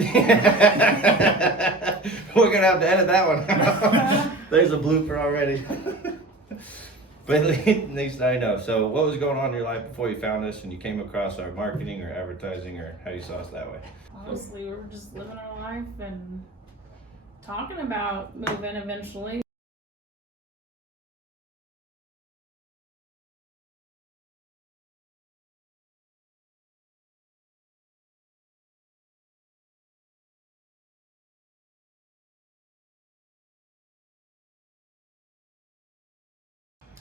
We're gonna have to edit that one. There's a blooper already. But at least I know. So what was going on in your life before you found us and you came across our marketing or advertising, or how you saw us that way? Honestly, we were just living our life and talking about moving eventually.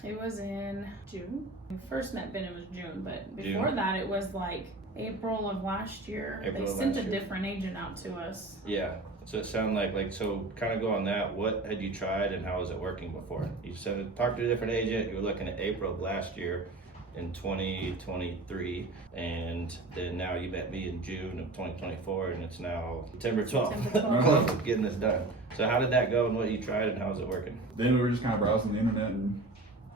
It was in June. We first met Ben, it was June, but before June. that it was like April of last year. April they of sent last a year. different agent out to us. Yeah. So it sounded like so kind of go on that. What had you tried and how was it working before? You said talked to a different agent. You were looking at April of last year in 2023, and then now you met me in June of 2024, and it's now September 12th. September 12th. We're close with getting this done. So how did that go and what you tried and how was it working? Then we were just kind of browsing the internet and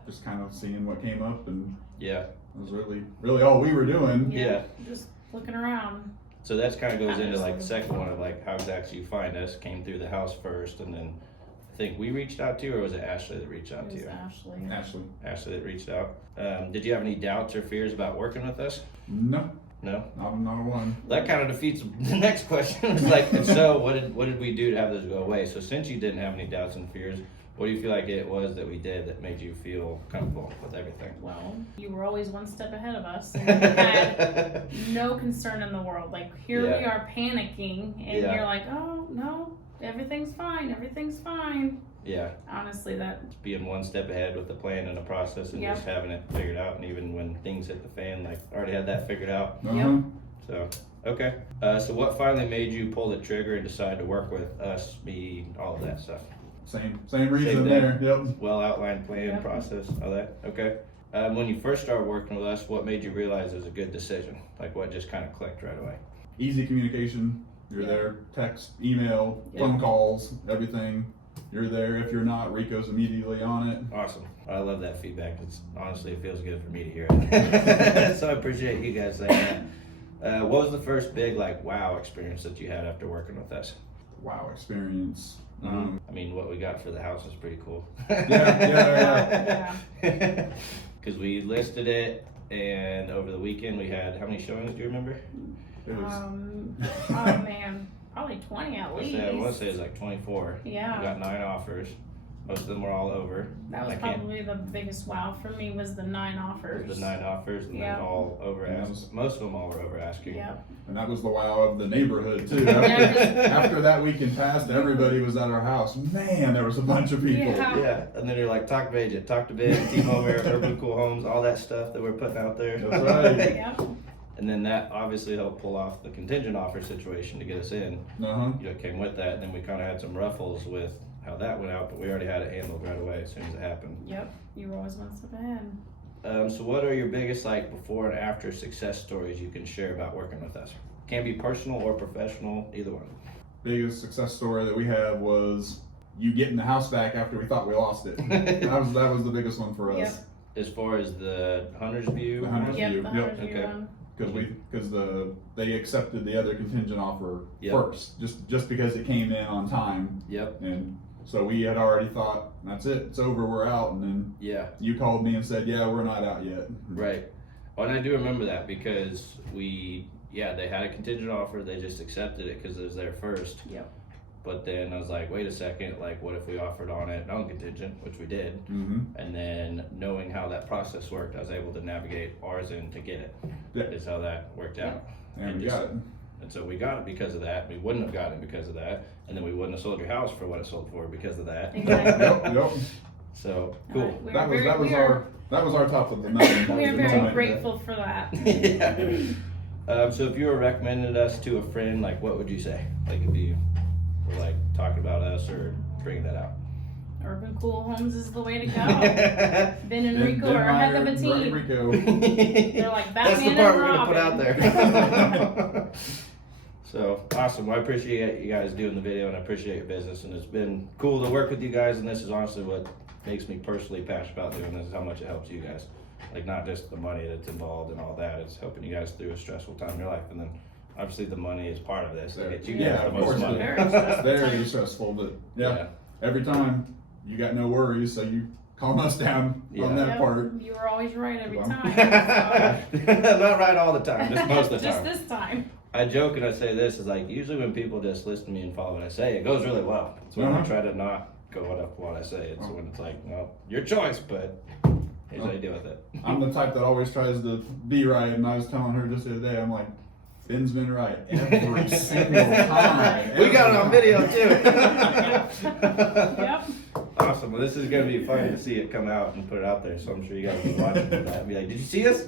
just kind of seeing what came up, and Yeah. it was really all we were doing. Yeah. Just looking around. So that's kind of goes into like the Honestly. second one of like how exactly you find us, came through the house first, and then I think we reached out to you, or was it Ashley that reached out It to was you? Ashley. Ashley. Ashley that reached out. Did you have any doubts or fears about working with us? No, No? not a one. That kind of defeats the next question. It's like, if so, what did we do to have those go away? So since you didn't have any doubts and fears, what do you feel like it was that we did that made you feel comfortable with everything? Well, you were always one step ahead of us. And you had no concern in the world. Like, here we Yeah. are panicking, and Yeah. you're like, oh, no, everything's fine. Yeah, Honestly, that, being one step ahead with the plan and the process and Yep. just having it figured out, and even when things hit the fan, like already had that figured out. Uh-huh. So, okay. So what finally made you pull the trigger and decide to work with us, me, all of that stuff? Same reason Same there. Yep. Well outlined plan, Yep. process, all that. Okay. When you first started working with us, what made you realize it was a good decision? Like what just kind of clicked right away? Easy communication. You're Yeah. there. Text, email, Yeah. phone calls, everything. You're there. If you're not, Rico's immediately on it. Awesome. I love that feedback. It's honestly, it feels good for me to hear it. So I appreciate you guys saying that. What was the first big like wow experience that you had after working with us? Wow, experience. I mean, what we got for the house is pretty cool. Yeah. Because we listed it, and over the weekend we had how many showings? Do you remember? It was. oh man, probably 20 at least. I want to say it was like 24. Yeah. We got 9 offers. Most of them were all over. That was I can't- probably the biggest wow for me was the 9 offers. The 9 offers, and Yeah. then all over Yeah. ask. Most of them all were over asking. Yep. And that was the wow of the neighborhood too. Yeah. After that weekend passed, everybody was at our house. Man, there was a bunch of people. Yeah. Yeah, and then you're like, talk to agent, talk to Ben, Team Home Hero, Urban Cool Homes, all that stuff that we're putting out there. That's right. Yep. And then that obviously helped pull off the contingent offer situation to get us in. Uh-huh. You know, came with that, and then we kind of had some ruffles with how that went out, but we already had it handled right away as soon as it happened. Yep. You were always one step ahead. So what are your biggest like before and after success stories you can share about working with us? Can be personal or professional, either one. Biggest success story that we have was you getting the house back after we thought we lost it. that was the biggest one for us. Yep. As far as the hunter's view, The hunter's Yep. view. The Yep. 100 Okay. one. Because they accepted the other contingent offer Yep. first, just because it came in on time, Yep. and so we had already thought that's it, it's over, we're out, and then Yeah. you called me and said, yeah, we're not out yet. Right. Oh, and I do remember that because they had a contingent offer. They just accepted it because it was there first. Yep. But then I was like, wait a second, like what if we offered on it non-contingent, which we did. Mm-hmm. And then knowing how that process worked, I was able to navigate ours in to get it. Yeah. Is how that worked out. And we got it. And so we got it because of that. We wouldn't have gotten it because of that. And then we wouldn't have sold your house for what it sold for because of that. Exactly. Yep. So cool. We That are was very- that was we are- our that was our top of the mountain. That We was are the very moment. grateful for that. Yeah. So if you were recommending us to a friend, like what would you say? Like if you were like talking about us or bringing that out. Urban Cool Homes is the way to go. That's Ben and Ben- Rico Ben are a heck of a Meyer, Brian team. Rico. They're like Batman the part and we're gonna put out Robin. there. So awesome. Well, I appreciate you guys doing the video, and I appreciate your business, and it's been cool to work with you guys, and this is honestly what makes me personally passionate about doing this, is how much it helps you guys. Like not just the money that's involved and all that, it's helping you guys through a stressful time in your life, and then obviously the money is part of this. Like, you Yeah, get the of most course. money. Very stressful. Very stressful, but yeah, every time you got no worries, so you calm us down on that Yep, part. you were always right every Well, time. Not right all the time, just most of the Just time. this time. I joke and I say this is like usually when people just listen to me and follow what I say, it goes really well. It's when I Uh-huh. try to not go up what I say. It's when it's like, well, your choice, but here's how you deal with it. I'm the type that always tries to be right, and I was telling her just the other day, I'm like, Ben's been right every single time. We got it on video too. Yep. Awesome. Well, this is going to be fun to see it come out and put it out there. So I'm sure you guys will be watching that and be like, did you see us?